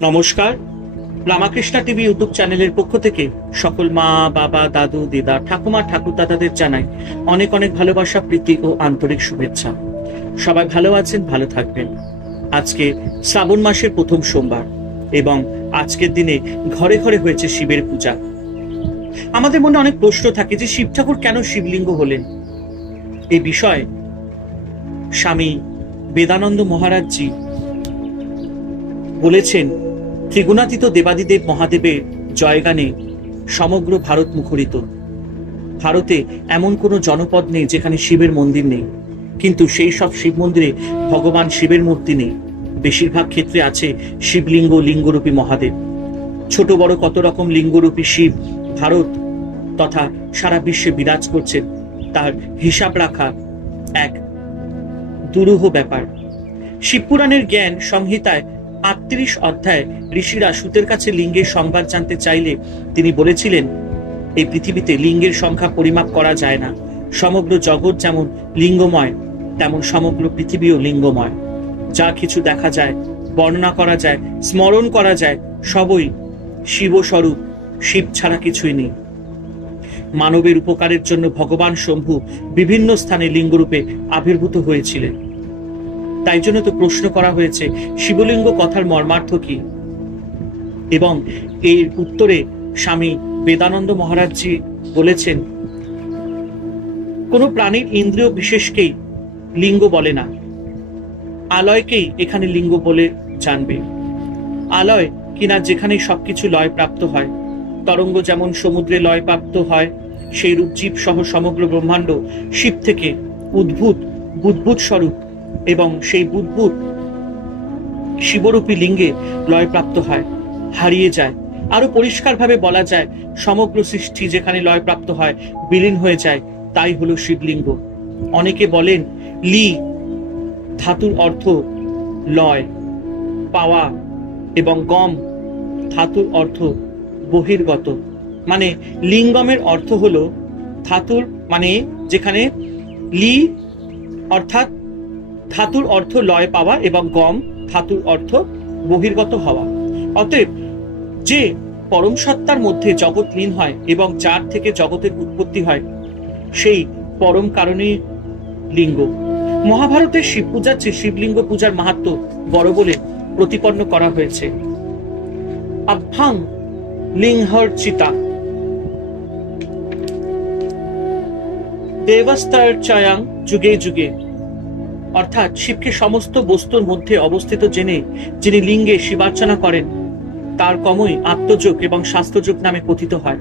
নমস্কার। Ramakrishna TV YouTube চ্যানেলের পক্ষ থেকে সকল মা, বাবা, দাদু, দিদা, ঠাকুমা ঠাকুর দাদাদের জানাই অনেক অনেক ভালোবাসা, প্রীতি ও আন্তরিক শুভেচ্ছা। সবাই ভালো আছেন, ভালো থাকবেন। আজকে শ্রাবণ মাসের প্রথম সোমবার এবং আজকের দিনে ঘরে ঘরে হয়েছে শিবের পূজা। আমাদের মনে অনেক প্রশ্ন থাকে যে শিব ঠাকুর কেন শিবলিঙ্গ হলেন? এই বিষয়ে স্বামী বেদানন্দ মহারাজজি বলেছেন ত্রিগুণাতীত দেবাদিদেব মহাদেবের জয়গানে সমগ্র ভারত মুখরিত। ভারতে এমন কোনো জনপদ নেই যেখানে শিবের মন্দির নেই। কিন্তু সেই সব শিব মন্দিরে ভগবান শিবের মূর্তি নেই। বেশিরভাগ ক্ষেত্রে আছে শিবলিঙ্গ লিঙ্গরূপী মহাদেব। ছোট বড় কত রকম লিঙ্গরূপী শিব ভারত তথা সারা বিশ্বে বিরাজ করছেন, তার হিসাব রাখা এক দুরূহ ব্যাপার। শিবপুরাণের জ্ঞান সংহিতায় আটত্রিশ অধ্যায় ঋষিরা সুতের কাছে লিঙ্গের সংবাদ জানতে চাইলে তিনি বলেছিলেন, এই পৃথিবীতে লিঙ্গের সংখ্যা পরিমাপ করা যায় না। সমগ্র জগৎ যেমন লিঙ্গময়, তেমন সমগ্র পৃথিবীও লিঙ্গময়। যা কিছু দেখা যায়, বর্ণনা করা যায়, স্মরণ করা যায়, সবই শিবস্বরূপ, শিব ছাড়া কিছুই নেই। মানবের উপকারের জন্য ভগবান শম্ভু বিভিন্ন স্থানে লিঙ্গরূপে আবির্ভূত হয়েছিলেন। তাই জন্য তো প্রশ্ন করা হয়েছে, শিবলিঙ্গ কথার মর্মার্থ কি? এবং এর উত্তরে স্বামী বেদানন্দ মহারাজজি বলেছেন, কোনো প্রাণীর ইন্দ্রিয় বিশেষকেই লিঙ্গ বলে না। আলয়কেই এখানে লিঙ্গ বলে জানবে। আলয় কিনা যেখানে সবকিছু লয় প্রাপ্ত হয়, তরঙ্গ যেমন সমুদ্রে লয় প্রাপ্ত হয় সেই রূপ জীব সহ সমগ্র ব্রহ্মাণ্ড শিব থেকে উদ্ভূত বুদ্ভুত স্বরূপ। এবং সেই বুদ্ভুত শিবরূপী লিঙ্গে লয়প্রাপ্ত হয়, হারিয়ে যায়। আরও পরিষ্কারভাবে বলা যায়, সমগ্র সৃষ্টি যেখানে লয়প্রাপ্ত হয়, বিলীন হয়ে যায়, তাই হলো শিবলিঙ্গ। অনেকে বলেন, লি ধাতুর অর্থ লয়, পাওয়া এবং গম ধাতুর অর্থ বহির্গত। মানে লিঙ্গমের অর্থ হলো ধাতুর মানে যেখানে লি অর্থাৎ ধাতুর অর্থ লয় পাওয়া এবং গম ধাতুর অর্থ বহির্গত হওয়া। অতএব যে পরম সত্তার মধ্যে জগৎ লীন হয় এবং যার থেকে জগতের উৎপত্তি হয়, সেই পরম কারণেই লিঙ্গ। মহাভারতের শিব পূজার চেয়ে শিবলিঙ্গ পূজার মাহাত্ম বড় বলে প্রতিপন্ন করা হয়েছে। আভ্যাং লিঙ্গহর চিতা দেবস্তার চায়াং যুগে যুগে অর্থাৎ শিবকে সমস্ত বস্তুর মধ্যে অবস্থিত জেনে যিনি লিঙ্গে শিবার্চনা করেন, তার কমই আত্মযোগ এবং স্বাস্থ্যযোগ নামে কথিত হয়।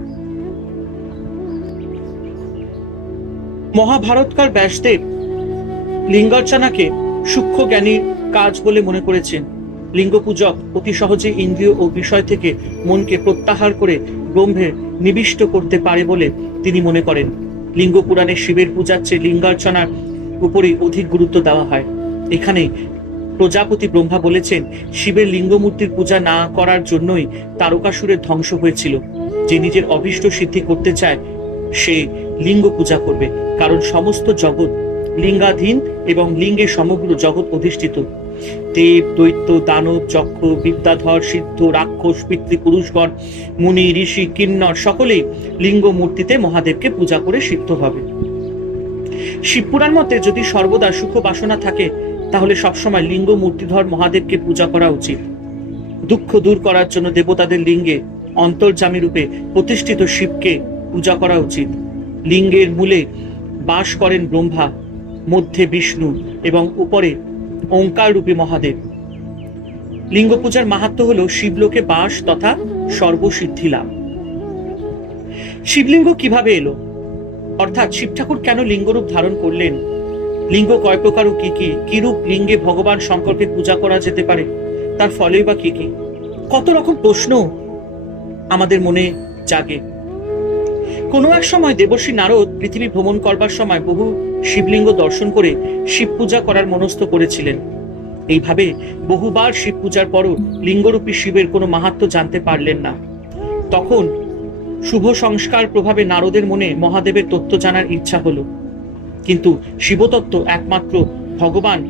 মহাভারতকার ব্যাসদেব লিঙ্গার্চনাকে সূক্ষ্ম জ্ঞানীর কাজ বলে মনে করেছেন। লিঙ্গ পূজক অতি সহজে ইন্দ্রিয় ও বিষয় থেকে মনকে প্রত্যাহার করে ব্রহ্মে নিবিষ্ট করতে পারে বলে তিনি মনে করেন। লিঙ্গ পুরাণে শিবের পূজার চেয়ে লিঙ্গার্চনার উপরে অধিক গুরুত্ব দেওয়া হয়। এখানে প্রজাপতি ব্রহ্মা বলেছেন, শিবের লিঙ্গমূর্তির পূজা না করার জন্যই তারকাসুরের ধ্বংস হয়েছিল। যে নিজের অভীষ্ট সিদ্ধি করতে চায়, সে লিঙ্গ পূজা করবে। কারণ সমস্ত জগৎ লিঙ্গাধীন এবং লিঙ্গে সমগ্র জগৎ অধিষ্ঠিত। দেব, দৈত্য, দানব যক্ষ বিদ্যাধর, সিদ্ধ, রাক্ষস, পিতৃপুরুষগণ, মুনি, ঋষি, কিন্নর সকলেই লিঙ্গ মূর্তিতে মহাদেবকে পূজা করে সিদ্ধ হবে। শিবপুরাণ মতে যদি সর্বদা সুখ বাসনা থাকে, তাহলে সবসময় লিঙ্গ মূর্তিধর মহাদেবকে পূজা করা উচিত। দুঃখ দূর করার জন্য দেবতাদের লিঙ্গে অন্তর্জামী রূপে প্রতিষ্ঠিত শিবকে পূজা করা উচিত। লিঙ্গের মূলে বাস করেন ব্রহ্মা, মধ্যে বিষ্ণু এবং উপরে ওঙ্কার রূপে মহাদেব। লিঙ্গ পূজার মাহাত্ম হল শিবলোকে বাস তথা সর্বসিদ্ধি লাভ। শিবলিঙ্গ কীভাবে এলো? অর্থাৎ শিব ঠাকুর কেন লিঙ্গরূপ ধারণ করলেন? লিঙ্গ কয় প্রকার ও কি কি? কি রূপ লিঙ্গে ভগবান শঙ্করকে পূজা করা যেতে পারে? তার ফলেই বা কি কি? কত রকম প্রশ্ন আমাদের মনে জাগে। কোনো এক সময় দেবশ্রী নারদ পৃথিবী ভ্রমণ করবার সময় বহু শিবলিঙ্গ দর্শন করে শিব পূজা করার মনস্থ করেছিলেন। এইভাবে বহুবার শিব পূজার পরও লিঙ্গরূপী শিবের কোনো মাহাত্ম জানতে পারলেন না। তখন শুভ সংস্কার প্রভাবে নারদের মনে মহাদেবের তত্ত্ব জানার ইচ্ছা হলো। কিন্তু শিবতত্ত্ব একমাত্র ভগবান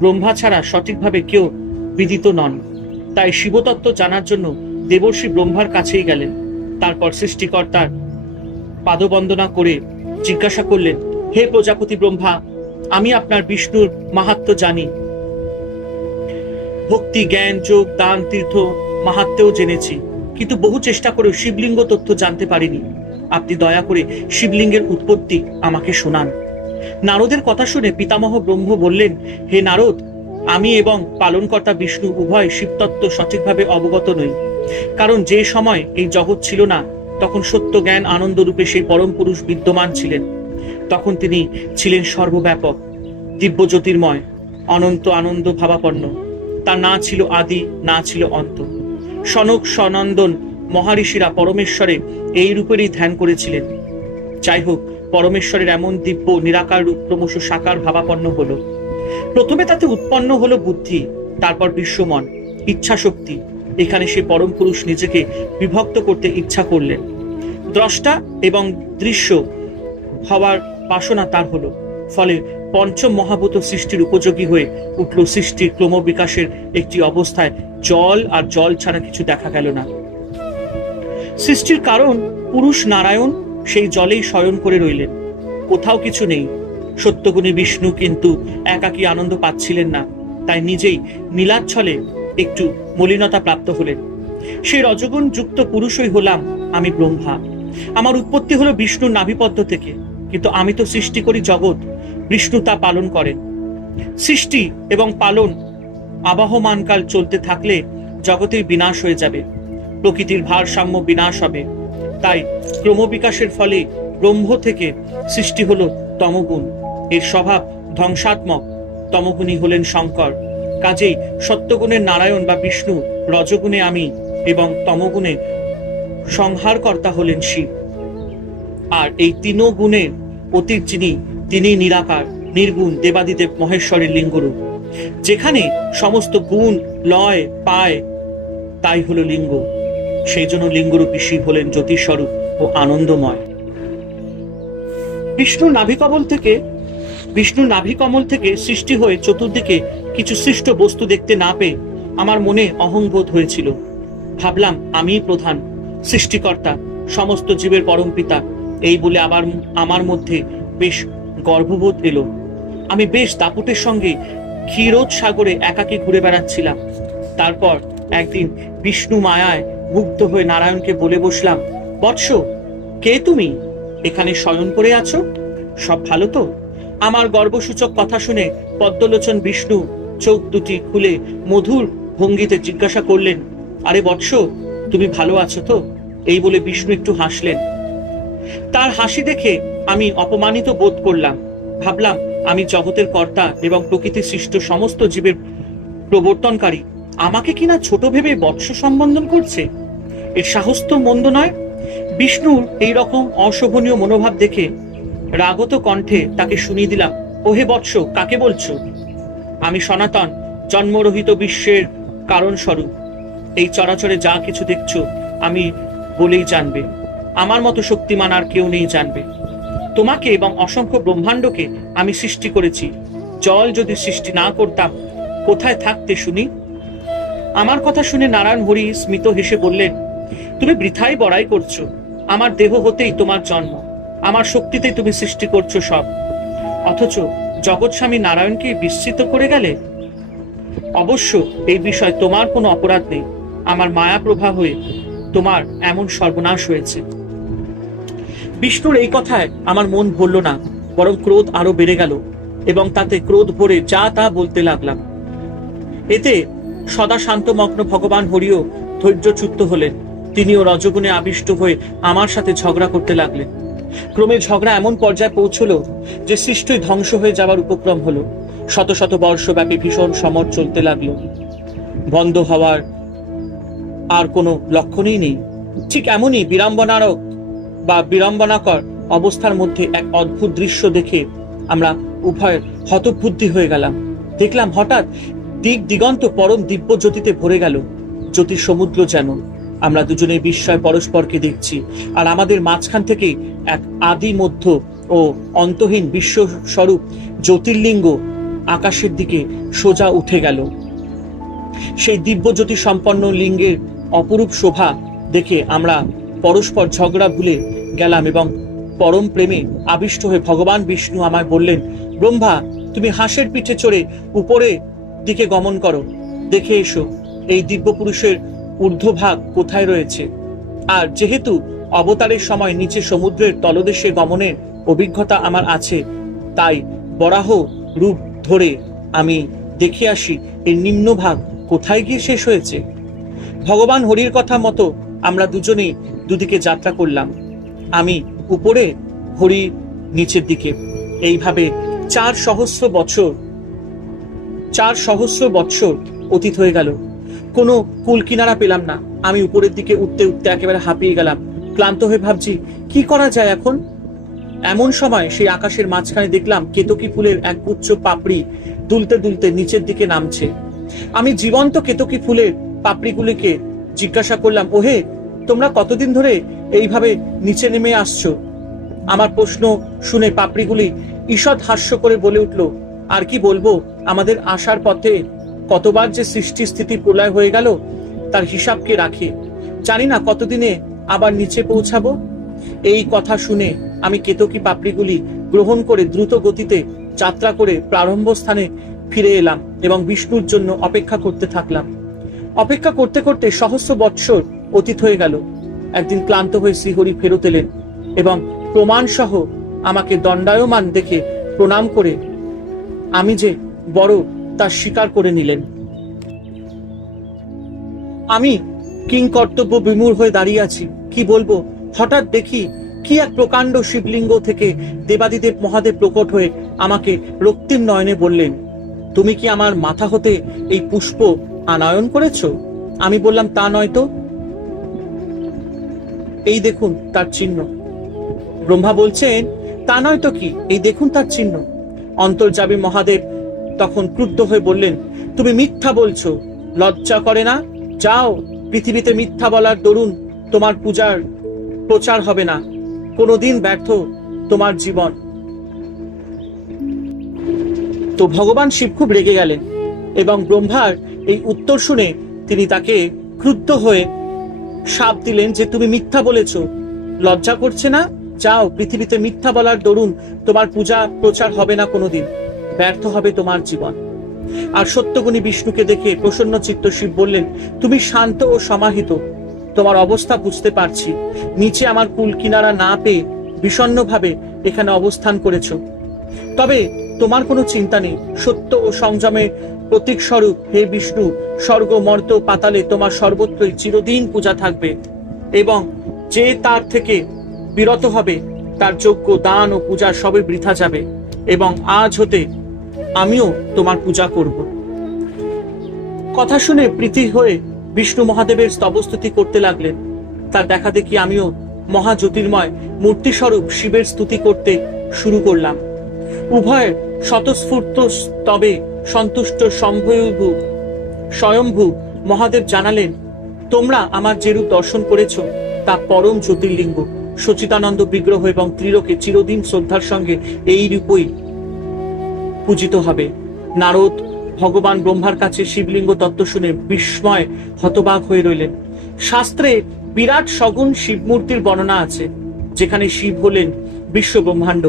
ব্রহ্মা ছাড়া সঠিকভাবে কেউ বিদিত নন। তাই শিবতত্ত্ব জানার জন্য দেবর্ষি ব্রহ্মার কাছেই গেলেন। তারপর সৃষ্টিকর্তার পাদবন্দনা করে জিজ্ঞাসা করলেন, হে প্রজাপতি ব্রহ্মা, আমি আপনার বিষ্ণুর মাহাত্ম জানি। ভক্তি, জ্ঞান, যোগ, দান, তীর্থ মাহাত্মেও জেনেছি। কিন্তু বহু চেষ্টা করেও শিবলিঙ্গ তথ্য জানতে পারিনি। আপনি দয়া করে শিবলিঙ্গের উৎপত্তি আমাকে শোনান। নারদের কথা শুনে পিতামহ ব্রহ্ম বললেন, হে নারদ, আমি এবং পালনকর্তা বিষ্ণু উভয় শিবতত্ত্ব সঠিকভাবে অবগত নই। কারণ যে সময় এই জগৎ ছিল না, তখন সত্য জ্ঞান আনন্দ রূপে সেই পরম পুরুষ বিদ্যমান ছিলেন। তখন তিনি ছিলেন সর্বব্যাপক দিব্য জ্যোতির্ময় অনন্ত আনন্দ ভাবাপন্ন। তার না ছিল আদি, না ছিল অন্ত। সনক সনন্দন মহারিষিরা পরমেশ্বরে এই রূপেরই ধ্যান করেছিলেন। যাই হোক পরমেশ্বরের এমন দিব্য, নিরাকার রূপ ক্রমশ সাকার ভাবাপন্ন হলো। প্রথমে তাতে উৎপন্ন হলো বুদ্ধি, তারপর বিশ্বমন ইচ্ছা শক্তি এখানে সে পরম পুরুষ নিজেকে বিভক্ত করতে ইচ্ছা করলেন। দ্রষ্টা এবং দৃশ্য হওয়ার বাসনা তার হলো। ফলে পঞ্চম মহাভূত সৃষ্টির উপযোগী হয়ে উঠল সৃষ্টির ক্রমবিকাশের একটি অবস্থায়। জল আর জল ছাড়া কিছু দেখা গেল না। সৃষ্টির কারণ পুরুষ নারায়ণ সেই জলেই শয়ন করে রইলেন। কোথাও কিছু নেই। সত্যগুণী বিষ্ণু কিন্তু একাকী আনন্দ পাচ্ছিলেন না। তাই নিজেই নীলাচ্ছলে একটু মলিনতা প্রাপ্ত হলেন। সেই রজগুণ যুক্ত পুরুষই হলাম আমি ব্রহ্মা। আমার উৎপত্তি হলো বিষ্ণুর নাভিপদ্ম থেকে। কিন্তু আমি তো সৃষ্টি করি জগৎ। বিষ্ণু তা পালন করেন সৃষ্টি এবং পালন আবাহমানকাল চলতে থাকলে জগতের বিনাশ হয়ে যাবে। প্রকৃতির ভারসাম্য বিনাশ হবে। তাই ক্রমবিকাশের ফলে ব্রহ্ম থেকে সৃষ্টি হল তমগুণ। এর স্বভাব ধ্বংসাত্মক। তমগুণী হলেন শঙ্কর। কাজেই সত্যগুণের নারায়ণ বা বিষ্ণু রজগুণে আমি এবং তমগুণে সংহারকর্তা হলেন শিব। আর এই তিন গুণের অতীত যিনি তিনি নিরাকার, নির্গুণ, দেবাদিদেব মহেশ্বরের লিঙ্গরূপ। যেখানে সমস্ত গুণ, লয়, পায়, তাই হলো লিঙ্গ। সেই জন্য লিঙ্গরূপী শিব হলেন জ্যোতিস্বরূপ ও আনন্দময়। বিষ্ণুর নাভিকমল থেকে, বিষ্ণুর নাভিকমল থেকে সৃষ্টি হয়ে চতুর্দিকে কিছু সৃষ্ট বস্তু দেখতে না পেয়ে আমার মনে অহংবোধ হয়েছিল। ভাবলাম, আমিই প্রধান, সৃষ্টিকর্তা, সমস্ত জীবের পরম পিতা এই বলে আবার, আমার মধ্যে বেশ গর্ববোধ এলো। আমি বেশ দাপটের সঙ্গে ক্ষীরোদ সাগরে একাকী ঘুরে বেড়াচ্ছিলাম। তারপর একদিন বিষ্ণু মায়ায় মুগ্ধ হয়ে নারায়ণকে বলে বসলাম, বৎস, কে তুমি? এখানে শয়ন করে আছো? সব ভালো তো? আমার গর্বসূচক কথা শুনে পদ্মলোচন বিষ্ণু চোখ দুটি খুলে মধুর ভঙ্গিতে জিজ্ঞাসা করলেন, আরে বৎস, তুমি ভালো আছো তো? এই বলে বিষ্ণু একটু হাসলেন। তার হাসি দেখে আমি অপমানিত বোধ করলাম। ভাবলাম, আমি জগতের কর্তা এবং প্রকৃতি সৃষ্ট সমস্ত জীবের প্রবর্তনকারী। আমাকে কিনা ছোট ভেবে বৎস সম্বোধন করছে? এর সাহস তো মন্দ নয়। বিষ্ণুর এই রকম অশোভনীয় মনোভাব দেখে রাগত কণ্ঠে তাকে শুনিয়ে দিলাম, ওহে বৎস, কাকে বলছো? আমি সনাতন, জন্মরহিত বিশ্বের কারণ স্বরূপ এই চরাচরে যা কিছু দেখছ, আমি বলেই জানবে। আমার মতো শক্তিমান আর কেউ নেই জানবে। তোমাকে এবং অসংখ্য ব্রহ্মাণ্ডকে আমি সৃষ্টি করেছি। জল যদি সৃষ্টি না করতাম, কোথায় থাকতে শুনি? আমার কথা শুনে নারায়ণ হরি স্মিত হেসে বললেন, তুমি বৃথাই বড়াই করছ। আমার দেহ হতেই তোমার জন্ম। আমার শক্তিতেই তুমি সৃষ্টি করছ সব। অথচ জগৎ স্বামী নারায়ণকে বিস্মিত করে গেলে? অবশ্য এই বিষয় তোমার কোনো অপরাধ নেই। আমার মায়া প্রভা হয়ে তোমার এমন সর্বনাশ হয়েছে। বিষ্ণুর এই কথায় আমার মন ভরল না, বরং ক্রোধ আরও বেড়ে গেল এবং তাতে ক্রোধ ভরে যা তা বলতে লাগলাম। এতে সদা শান্তমগ্ন ভগবান হরিও ধৈর্যচ্যুত হলেন। তিনিও রজগুণে আবিষ্ট হয়ে আমার সাথে ঝগড়া করতে লাগলেন। ক্রমে ঝগড়া এমন পর্যায়ে পৌঁছলো যে সৃষ্টই ধ্বংস হয়ে যাওয়ার উপক্রম হলো। শত শত বর্ষব্যাপী ভীষণ সমর চলতে লাগল। বন্ধ হওয়ার আর কোনো লক্ষণই নেই। ঠিক এমনই বিড়ম্বনারক বা বিড়ম্বনাকর অবস্থার মধ্যে এক অদ্ভুত দৃশ্য দেখে আমরা উভয় হতবুদ্ধি হয়ে গেলাম। দেখলাম হঠাৎ দিক দিগন্ত পরম দিব্য জ্যোতিতে ভরে গেল। জ্যোতির সমুদ্র যেন। আমরা দুজনে বিস্ময় পরস্পরকে দেখছি আর আমাদের মাঝখান থেকে এক আদি মধ্য ও অন্তহীন বিশ্ব স্বরূপ জ্যোতির্লিঙ্গ আকাশের দিকে সোজা উঠে গেল। সেই দিব্যজ্যোতি সম্পন্ন লিঙ্গের অপরূপ শোভা দেখে আমরা পরস্পর ঝগড়া ভুলে গেলাম এবং পরম প্রেমে আবিষ্ট হয়ে ভগবান বিষ্ণু আমায় বললেন, ব্রহ্মা, তুমি হাঁসের পিঠে চড়ে উপরে দিকে গমন করো। দেখে এসো, এই দিব্য পুরুষের ঊর্ধ্বভাগ কোথায় রয়েছে। আর যেহেতু অবতারের সময় নিচে সমুদ্রের তলদেশে গমনের অভিজ্ঞতা আমার আছে, তাই বরাহ রূপ ধরে আমি দেখে আসি এর নিম্নভাগ কোথায় গিয়ে শেষ হয়েছে? ভগবান হরির কথা মতো আমরা দুজনেই দুদিকে যাত্রা করলাম। আমি উপরে, হরি নিচের দিকে। এইভাবে চার সহস্র বছর, চার সহস্র বৎসর অতীত হয়ে গেল। কোনো কুল কিনারা পেলাম না। আমি উপরের দিকে উঠতে উঠতে একেবারে হাঁপিয়ে গেলাম। ক্লান্ত হয়ে ভাবছি, কি করা যায় এখন? এমন সময় সেই আকাশের মাঝখানে দেখলাম কেতকী ফুলের এক গুচ্ছ পাপড়ি দুলতে দুলতে নিচের দিকে নামছে। আমি জীবন্ত কেতকী ফুলের পাপড়িগুলিকে জিজ্ঞাসা করলাম, ওহে তোমরা কতদিন ধরে এইভাবে নিচে নেমে আসছো? আমার প্রশ্ন শুনে পাপড়িগুলি ঈষৎ হাস্য করে বলে উঠল, আর কি বলব, আমাদের আসার পথে কতবার যে সৃষ্টি স্থিতি প্রলয় হয়ে গেল, তার হিসাবকে রাখে। জানি না কতদিনে আবার নিচে পৌঁছাবো? এই কথা শুনে আমি কেতকী পাপড়িগুলি গ্রহণ করে দ্রুত গতিতে যাত্রা করে প্রারম্ভ স্থানে ফিরে এলাম এবং বিষ্ণুর জন্য অপেক্ষা করতে থাকলাম। অপেক্ষা করতে করতে সহস্র বৎসর অতীত হয়ে গেল। একদিন ক্লান্ত হয়ে শ্রীহরি ফেরত এলেন এবং প্রমাণ সহ আমাকে দণ্ডায়মান দেখে প্রণাম করে আমি যে বড় তা স্বীকার করে নিলেন। আমি কিং কর্তব্য বিমূর হয়ে দাঁড়িয়ে আছি, কি বলব? হঠাৎ দেখি কি এক প্রকাণ্ড শিবলিঙ্গ থেকে দেবাদিদেব মহাদেব প্রকট হয়ে আমাকে রক্তিম নয়নে বললেন, তুমি কি আমার মাথা হতে এই পুষ্প আনয়ন করেছ? আমি বললাম, তা নয় তো। এই দেখুন তার চিহ্ন। ব্রহ্মা বলছেন, তা নয় তো কি? এই দেখুন তার চিহ্ন। অন্তর্যামী মহাদেব তখন ক্রুদ্ধ হয়ে বললেন, তুমি মিথ্যা বলছো। লজ্জা করে না? যাও, পৃথিবীতে মিথ্যা বলার দরুন তোমার পূজার প্রচার হবে না। কোনোদিন ব্যর্থ তোমার জীবন। তো ভগবান শিব খুব রেগে গেলেন এবং ব্রহ্মার এই উত্তর শুনে তিনি তাকে ক্রুদ্ধ হয়ে শাপ দিলেন যে তুমি মিথ্যা বলেছ। লজ্জা করছে না? যাও, পৃথিবীতে মিথ্যা বলার দরুন, তোমার পূজা প্রচার হবে না কোনোদিন। ব্যর্থ হবে তোমার জীবন। আর সত্যগুণী বিষ্ণুকে দেখে প্রসন্ন চিত্ত শিব বললেন, তুমি শান্ত ও সমাহিত। তোমার অবস্থা বুঝতে পারছি। নিচে আমার কুল কিনারা না পেয়ে বিষণ্ণভাবে এখানে অবস্থান করেছ। তবে তোমার কোনো চিন্তা নেই। সত্য ও সংযমের প্রতীক স্বরূপ হে বিষ্ণু, স্বর্গ, মর্ত পাতালে তোমার সর্বত্রই চিরদিন পূজা থাকবে এবং যে তার থেকে বিরত হবে, তার যোগ্য দান ও পূজা সবে বৃথা যাবে এবং আজ হতে আমিও তোমার পূজা করব। কথা শুনে প্রীতি হয়ে বিষ্ণু মহাদেবের স্তবস্তুতি করতে লাগলেন। তার দেখা দেখি আমিও মহা জ্যোতির্ময় মূর্তিস্বরূপ শিবের স্তুতি করতে শুরু করলাম। উভয়ের স্বতঃস্ফূর্ত তবে সন্তুষ্ট সম্ভয়ভূ স্বয়ম্ভু মহাদেব জানালেন, তোমরা আমার যেরূপ দর্শন করেছ, তা পরম জ্যোতির্লিঙ্গ, সচিতানন্দ বিগ্রহ এবং ত্রিলোকে চিরদিন শ্রদ্ধার সঙ্গে এই রূপই পূজিত হবে। নারদ, ভগবান ব্রহ্মার কাছে শিবলিঙ্গ তত্ত্ব শুনে বিস্ময় হতবাক হয়ে রইলেন। শাস্ত্রে বিরাট সগুণ শিবমূর্তির বর্ণনা আছে, যেখানে শিব হলেন বিশ্ব ব্রহ্মাণ্ড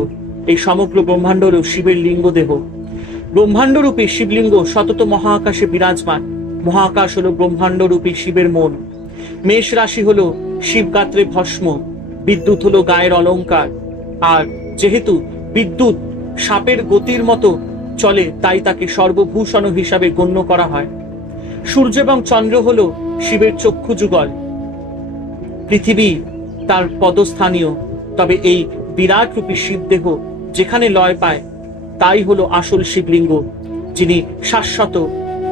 এই সমগ্র ব্রহ্মাণ্ডরও শিবের লিঙ্গ দেহ ব্রহ্মাণ্ড ব্রহ্মাণ্ডরূপী শিবলিঙ্গ সতত মহাকাশে বিরাজমান। মহাকাশ হলো ব্রহ্মাণ্ডরূপী শিবের মন। মেষ রাশি হলো শিবগাত্রে ভস্ম। বিদ্যুৎ হলো গায়ের অলংকার আর যেহেতু বিদ্যুৎ সাপের গতির মতো চলে, তাই তাকে সর্বভূষণ হিসাবে গণ্য করা হয়। সূর্য এবং চন্দ্র হলো শিবের চক্ষু যুগল। পৃথিবী তার পদস্থানীয়, তবে এই বিরাট রূপী শিবদেহ যেখানে লয় পায়, তাই হলো আসল শিবলিঙ্গ, যিনি শাশ্বত,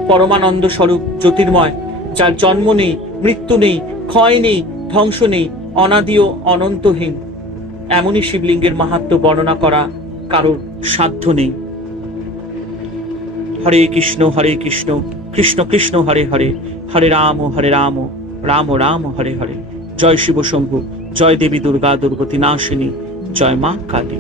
পরমানন্দ স্বরূপ জ্যোতির্ময়, যার জন্ম নেই, মৃত্যু নেই, ক্ষয় নেই, ধ্বংস নেই অনাদি ও অনন্তহীন। এমনই শিবলিঙ্গের মাহাত্ম বর্ণনা করা কারোর সাধ্য নেই। হরে কৃষ্ণ হরে কৃষ্ণ কৃষ্ণ কৃষ্ণ, হরে হরে হরে রাম হরে রাম রাম রাম, হরে হরে। জয় শিব শম্ভু জয় দেবী দুর্গা, দুর্গতি নাশিনী, জয় মা কালী।